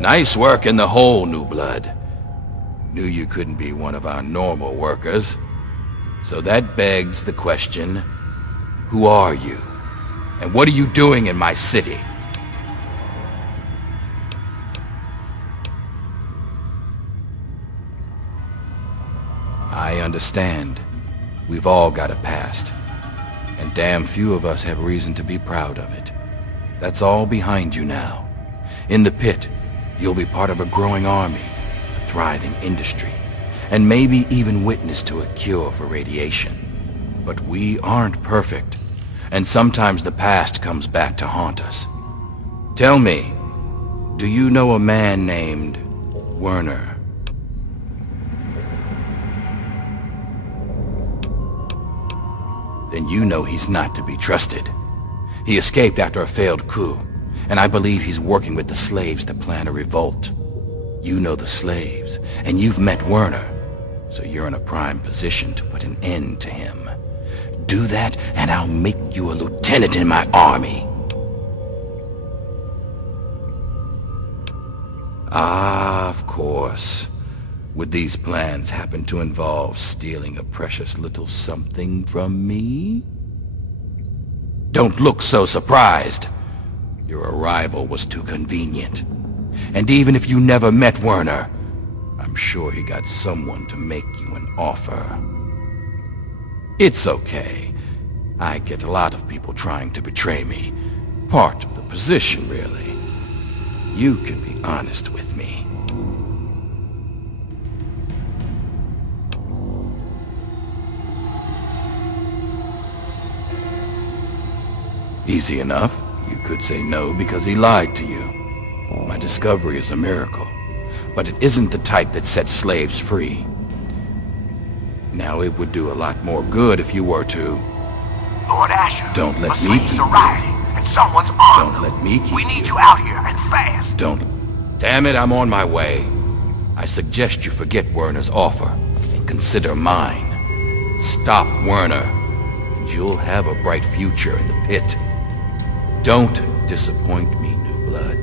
Nice work in the hole, new blood. Knew you couldn't be one of our normal workers. So that begs the question, who are you? And what are you doing in my city? I understand. We've all got a past. And damn few of us have reason to be proud of it. That's all behind you now. In the pit, you'll be part of a growing army, a thriving industry, and maybe even witness to a cure for radiation. But we aren't perfect, and sometimes the past comes back to haunt us. Tell me, do you know a man named Werner? Then you know he's not to be trusted. He escaped after a failed coup, and I believe he's working with the slaves to plan a revolt. You know the slaves, and you've met Werner, so you're in a prime position to put an end to him. Do that, and I'll make you a lieutenant in my army. Ah, of course. Would these plans happen to involve stealing a precious little something from me? Don't look so surprised. Your arrival was too convenient. And even if you never met Werner, I'm sure he got someone to make you an offer. It's okay. I get a lot of people trying to betray me. Part of the position, really. You can be honest with me. Easy enough. You could say no because he lied to you. My discovery is a miracle, but it isn't the type that sets slaves free. Now it would do a lot more good if you were to... Lord Asher, Don't let the me slaves keep are you. rioting, and someone's armed Don't them. let me keep We need you. you out here, and fast. Don't... Damn it, I'm on my way. I suggest you forget Werner's offer and consider mine. Stop Werner, and you'll have a bright future in the pit. Don't disappoint me, new blood.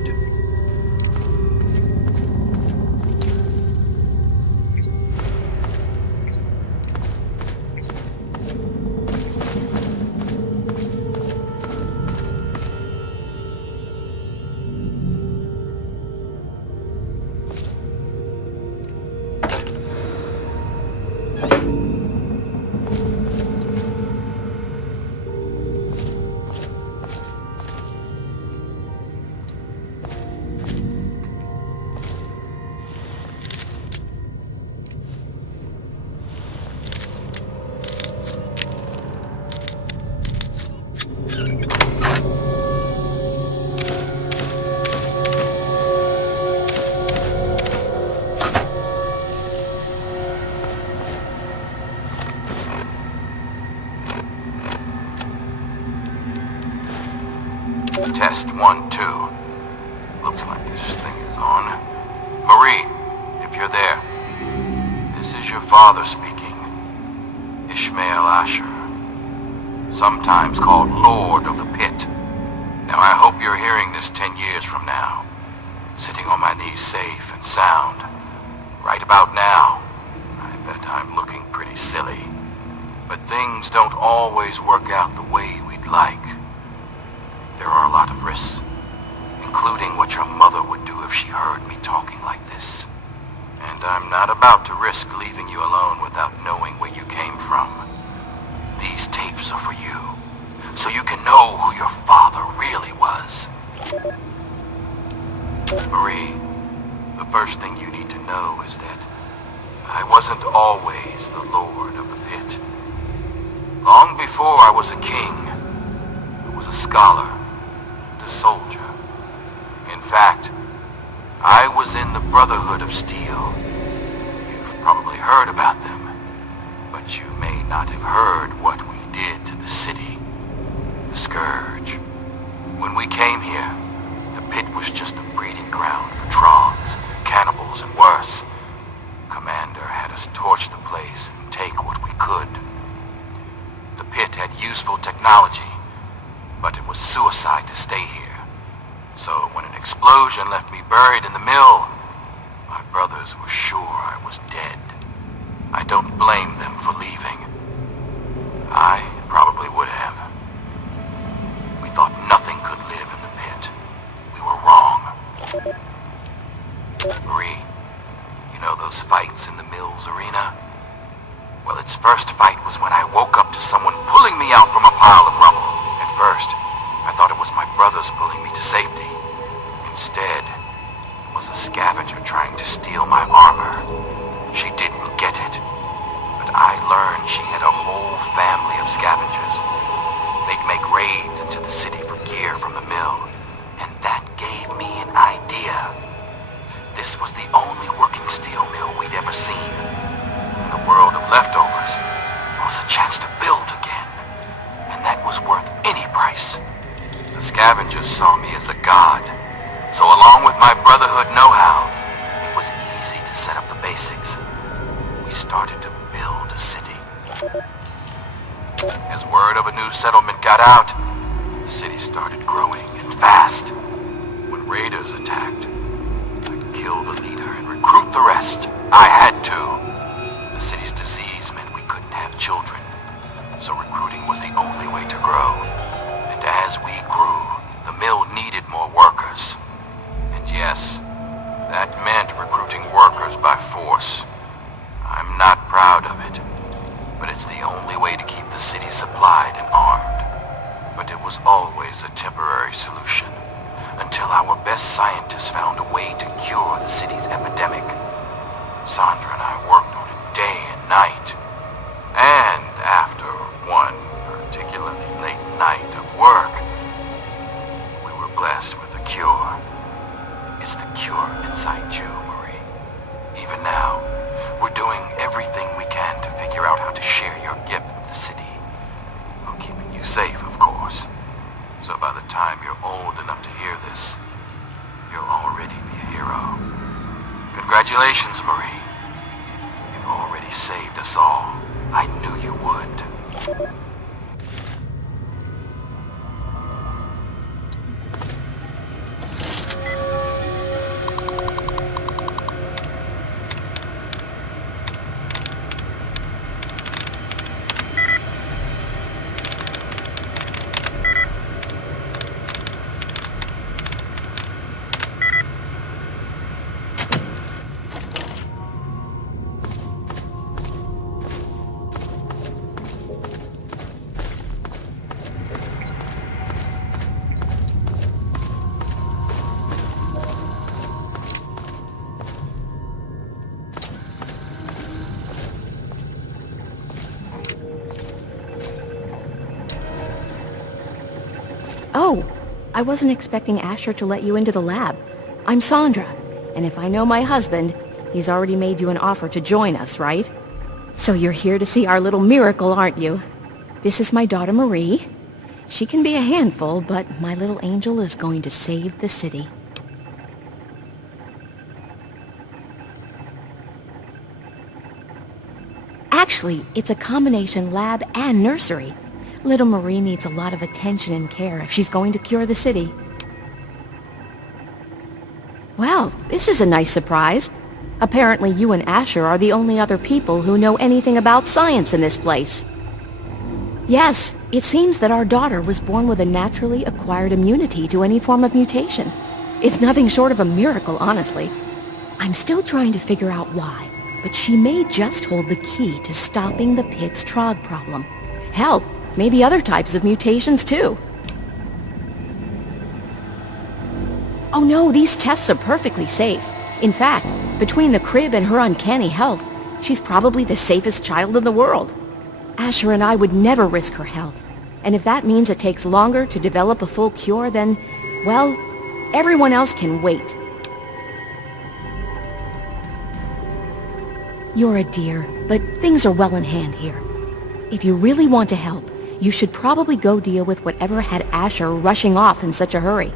Test 1, 2. Looks like this thing is on. Marie, if you're there, this is your father speaking. Ishmael Asher. Sometimes called Lord of the Pit. Now I hope you're hearing this 10 years from now. Sitting on my knees safe and sound. Right about now, I bet I'm looking pretty silly. But things don't always work out the way we'd like. There are a lot of risks, including what your mother would do if she heard me talking like this. And I'm not about to risk leaving you alone without knowing where you came from. These tapes are for you, so you can know who your father really was. Marie, the first thing you need to know is that I wasn't always the Lord of the Pit. Long before I was a king, I was a scholar. A soldier. In fact, I was in the Brotherhood of Steel. You've probably heard about them, but you may not have heard what we did to the city. The Scourge. When we came here, the pit was just a breeding ground for Trongs, cannibals, and worse. Commander had us torch the place and take what we could. The pit had useful technology, but it was suicide to stay here. So when an explosion left me buried in the mill, my brothers were sure I was dead. I don't blame them for leaving. I probably would have. We thought nothing could live in the pit. We were wrong. Marie, you know those fights in the mill's arena? Well, its first fight was when I woke up to someone pulling me out from a pile of rubble. At first, I thought it was my brothers pulling me to safety. Instead, it was a scavenger trying to steal my armor. She didn't get it, but I learned she had a whole family of scavengers. They'd make raids into the city for gear from the mill, and that gave me an idea. This was the only working steel mill we'd ever seen. In a world of leftovers, there was a chance to build again, and that was worth any price. The scavengers saw me as a god, so along with my Brotherhood know-how, it was easy to set up the basics. We started to build a city. As word of a new settlement got out, the city started growing and fast. When raiders attacked, I'd kill the leader and recruit the rest. I had to. The city's disease meant we couldn't have children, so recruiting was the only way to grow. And as we grew, the mill needed more workers. And yes, that meant recruiting workers by force. I'm not proud of it, but it's the only way to keep the city supplied and armed. But it was always a temporary solution, until our best scientists found a way to cure the city's epidemic. Sandra and I worked on it day and night. And after one particularly late night of work, we were blessed with a cure. It's the cure inside you, Marie. Even now, we're doing everything we can to figure out how to share your gift with the city, while keeping you safe, of course. So by the time you're old enough to hear this, you'll already be a hero. Congratulations, Marie. You've already saved us all. I knew you would. Oh, I wasn't expecting Asher to let you into the lab. I'm Sandra, and if I know my husband, he's already made you an offer to join us, right? So you're here to see our little miracle, aren't you? This is my daughter Marie. She can be a handful, but my little angel is going to save the city. Actually, it's a combination lab and nursery. Little Marie needs a lot of attention and care if she's going to cure the city. Well, this is a nice surprise. Apparently you and Asher are the only other people who know anything about science in this place. Yes, it seems that our daughter was born with a naturally acquired immunity to any form of mutation. It's nothing short of a miracle, honestly. I'm still trying to figure out why, but she may just hold the key to stopping the Pitt's Trog problem. Hell, maybe other types of mutations, too. Oh no, these tests are perfectly safe. In fact, between the crib and her uncanny health, she's probably the safest child in the world. Asher and I would never risk her health. And if that means it takes longer to develop a full cure, then, well, everyone else can wait. You're a dear, but things are well in hand here. If you really want to help, you should probably go deal with whatever had Asher rushing off in such a hurry.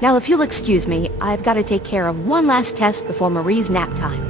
Now, if you'll excuse me, I've got to take care of one last test before Marie's nap time.